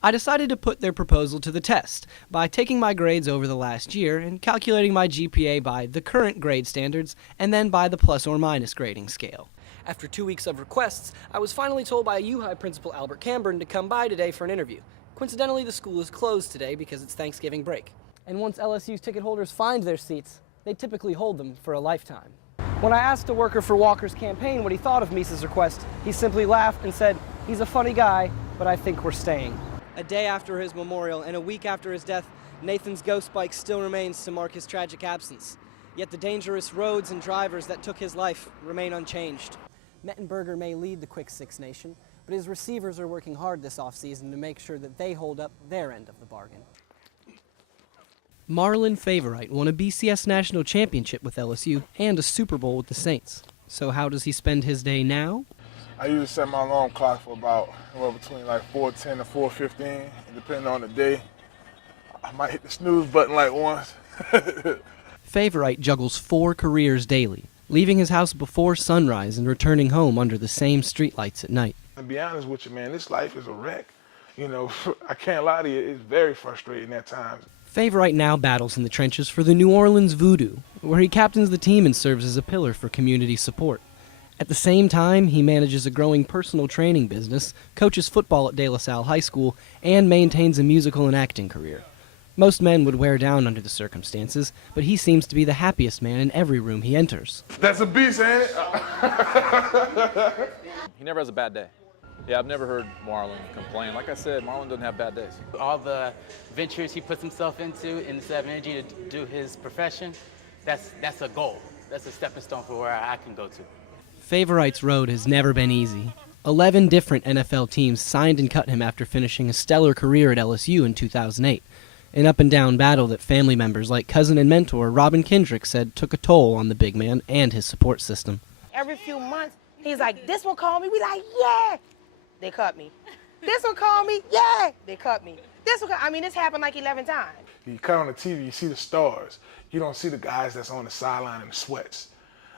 I decided to put their proposal to the test by taking my grades over the last year and calculating my GPA by the current grade standards and then by the plus or minus grading scale. After 2 weeks of requests, I was finally told by U-High principal Albert Camburn to come by today for an interview. Coincidentally, the school is closed today because it's Thanksgiving break. And once LSU's ticket holders find their seats, they typically hold them for a lifetime. When I asked a worker for Walker's campaign what he thought of Misa's request, he simply laughed and said, "He's a funny guy, but I think we're staying." A day after his memorial and a week after his death, Nathan's ghost bike still remains to mark his tragic absence. Yet the dangerous roads and drivers that took his life remain unchanged. Mettenberger may lead the Quick Six Nation, but his receivers are working hard this offseason to make sure that they hold up their end of the bargain. Marlon Favorite won a BCS National Championship with LSU and a Super Bowl with the Saints. So how does he spend his day now? I usually set my alarm clock for about between like 4:10 and 4:15, depending on the day. I might hit the snooze button like once. Favorite juggles 4 careers daily, leaving his house before sunrise and returning home under the same streetlights at night. To be honest with you, man, this life is a wreck. I can't lie to you, it's very frustrating at times. Favorite now battles in the trenches for the New Orleans Voodoo, where he captains the team and serves as a pillar for community support. At the same time, he manages a growing personal training business, coaches football at De La Salle High School, and maintains a musical and acting career. Most men would wear down under the circumstances, but he seems to be the happiest man in every room he enters. That's a beast, ain't it? He never has a bad day. Yeah, I've never heard Marlon complain. Like I said, Marlon doesn't have bad days. All the ventures he puts himself into and the energy to do his profession, that's a goal. That's a stepping stone for where I can go to. Favorite's road has never been easy. 11 different NFL teams signed and cut him after finishing a stellar career at LSU in 2008. An up-and-down battle that family members like cousin and mentor Robin Kendrick said took a toll on the big man and his support system. Every few months, he's like, "This one called me." We like, "Yeah." They cut me. This one called me. "Yeah." They cut me. This one, this happened like 11 times. You cut on the TV, you see the stars. You don't see the guys that's on the sideline in sweats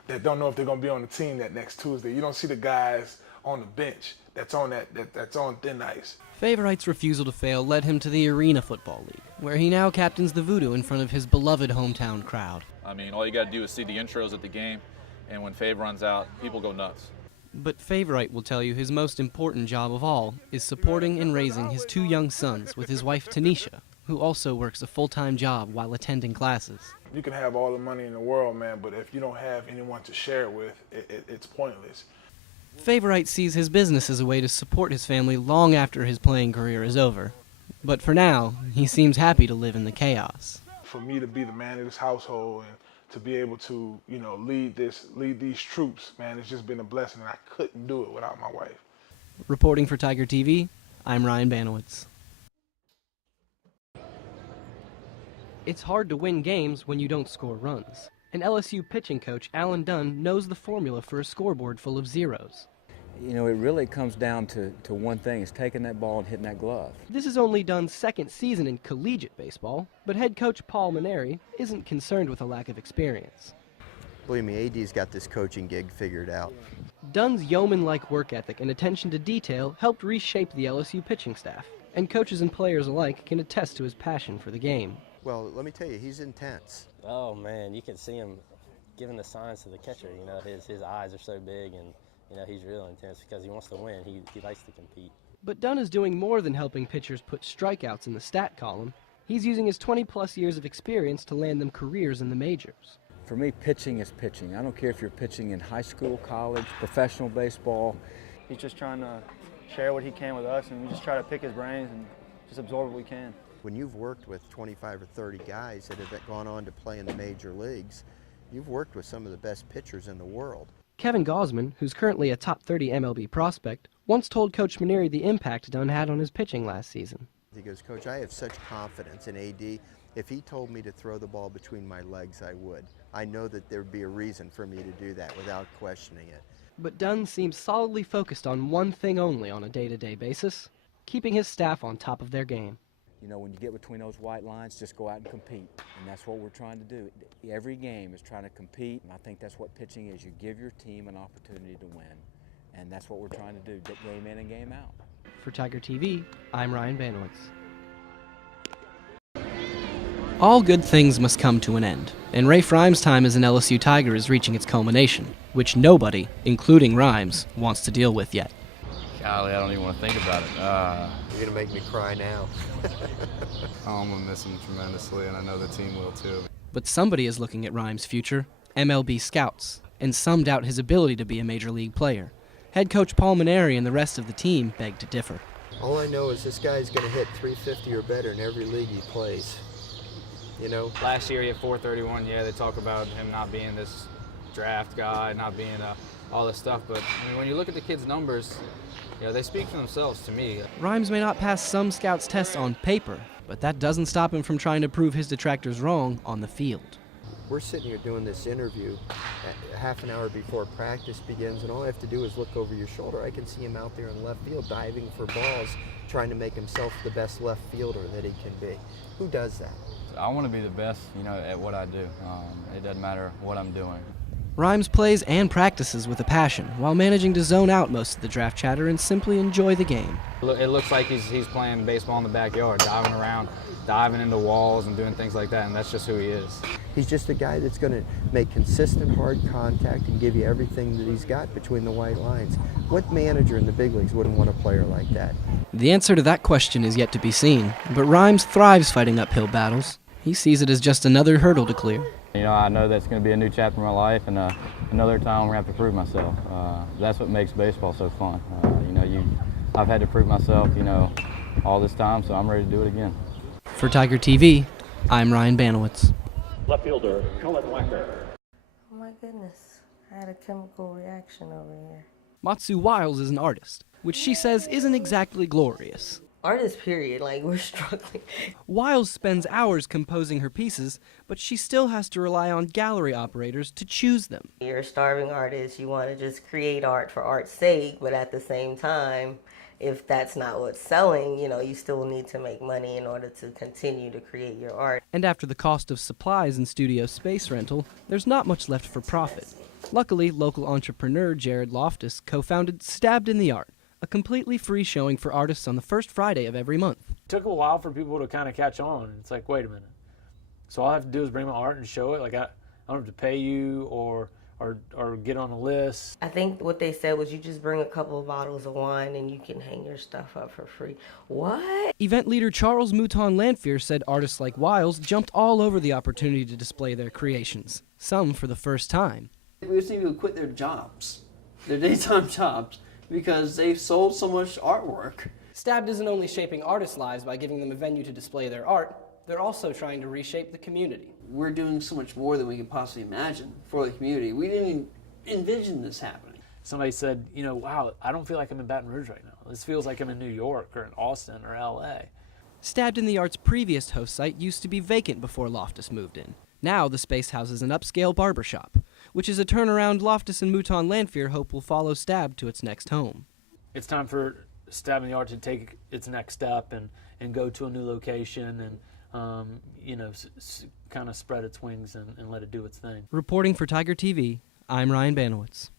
that don't know if they're going to be on the team that next Tuesday. You don't see the guys on the bench that's on that's on thin ice. Favorite's refusal to fail led him to the Arena Football League, where he now captains the Voodoo in front of his beloved hometown crowd. All you got to do is see the intros at the game, and when Fav runs out, people go nuts. But Favorite will tell you his most important job of all is supporting and raising his 2 young sons with his wife Tanisha, who also works a full-time job while attending classes. You can have all the money in the world, man, but if you don't have anyone to share it with, it's pointless. Favorite sees his business as a way to support his family long after his playing career is over. But for now, he seems happy to live in the chaos. For me to be the man of this household and to be able to, lead these troops, man, it's just been a blessing, and I couldn't do it without my wife. Reporting for Tiger TV, I'm Ryan Baniewicz. It's hard to win games when you don't score runs. And LSU pitching coach Alan Dunn knows the formula for a scoreboard full of zeros. It really comes down to one thing, is taking that ball and hitting that glove. This is only Dunn's 2nd season in collegiate baseball, but head coach Paul Maneri isn't concerned with a lack of experience. Believe me, AD's got this coaching gig figured out. Dunn's yeoman-like work ethic and attention to detail helped reshape the LSU pitching staff, and coaches and players alike can attest to his passion for the game. Well, let me tell you, he's intense. Oh man, you can see him giving the signs to the catcher. His eyes are so big, and he's real intense because he wants to win. He likes to compete. But Dunn is doing more than helping pitchers put strikeouts in the stat column. He's using his 20-plus years of experience to land them careers in the majors. For me, pitching is pitching. I don't care if you're pitching in high school, college, professional baseball. He's just trying to share what he can with us, and we just try to pick his brains and just absorb what we can. When you've worked with 25 or 30 guys that have gone on to play in the major leagues, you've worked with some of the best pitchers in the world. Kevin Gausman, who's currently a top 30 MLB prospect, once told Coach Maneri the impact Dunn had on his pitching last season. He goes, "Coach, I have such confidence in AD. If he told me to throw the ball between my legs, I would. I know that there'd be a reason for me to do that without questioning it." But Dunn seems solidly focused on one thing only on a day-to-day basis, keeping his staff on top of their game. When you get between those white lines, just go out and compete. And that's what we're trying to do. Every game is trying to compete, and I think that's what pitching is. You give your team an opportunity to win. And that's what we're trying to do, game in and game out. For Tiger TV, I'm Ryan Baniewicz. All good things must come to an end, and Rafe Rhymes' time as an LSU Tiger is reaching its culmination, which nobody, including Rhymes, wants to deal with yet. Golly, I don't even want to think about it. You're going to make me cry now. I'm going to miss him tremendously, and I know the team will too. But somebody is looking at Rhymes' future, MLB scouts, and some doubt his ability to be a major league player. Head coach Paul Maneri and the rest of the team beg to differ. All I know is this guy's going to hit 350 or better in every league he plays. You know? Last year he had 431. Yeah, they talk about him not being this draft guy, not being all this stuff. But I mean, when you look at the kid's numbers, they speak for themselves to me. Rhymes may not pass some scouts' tests on paper, but that doesn't stop him from trying to prove his detractors wrong on the field. We're sitting here doing this interview half an hour before practice begins, and all I have to do is look over your shoulder. I can see him out there in left field diving for balls, trying to make himself the best left fielder that he can be. Who does that? I want to be the best, at what I do. It doesn't matter what I'm doing. Rhymes plays and practices with a passion, while managing to zone out most of the draft chatter and simply enjoy the game. It looks like he's playing baseball in the backyard, diving around, diving into walls and doing things like that, and that's just who he is. He's just a guy that's going to make consistent hard contact and give you everything that he's got between the white lines. What manager in the big leagues wouldn't want a player like that? The answer to that question is yet to be seen, but Rhymes thrives fighting uphill battles. He sees it as just another hurdle to clear. I know that's going to be a new chapter in my life, and another time I'm going to have to prove myself. That's what makes baseball so fun. I've had to prove myself, all this time, so I'm ready to do it again. For Tiger TV, I'm Ryan Baniewicz. Left fielder, Cullen Wacker. Oh my goodness, I had a chemical reaction over here. Matsu Wiles is an artist, which she says isn't exactly glorious. Artist, period. We're struggling. Wiles spends hours composing her pieces, but she still has to rely on gallery operators to choose them. You're a starving artist. You want to just create art for art's sake, but at the same time, if that's not what's selling, you still need to make money in order to continue to create your art. And after the cost of supplies and studio space rental, there's not much left for profit. Luckily, local entrepreneur Jared Loftus co-founded Stabbed in the Art, a completely free showing for artists on the first Friday of every month. It took a while for people to kind of catch on. It's like, wait a minute. So all I have to do is bring my art and show it. I don't have to pay you or get on a list. I think what they said was you just bring a couple of bottles of wine and you can hang your stuff up for free. What? Event leader Charles Mouton Lanphier said artists like Wiles jumped all over the opportunity to display their creations, some for the first time. We've seen people quit their jobs, their daytime jobs, because they've sold so much artwork. Stabbed isn't only shaping artists' lives by giving them a venue to display their art, they're also trying to reshape the community. We're doing so much more than we could possibly imagine for the community. We didn't even envision this happening. Somebody said, wow, I don't feel like I'm in Baton Rouge right now. This feels like I'm in New York or in Austin or LA. Stabbed in the Art's previous host site used to be vacant before Loftus moved in. Now the space houses an upscale barbershop, which is a turnaround Loftus and Mouton Lanphier hope will follow Stabbed to its next home. It's time for Stabbed in the Art to take its next step and go to a new location and kind of spread its wings and let it do its thing. Reporting for Tiger TV, I'm Ryan Baniewicz.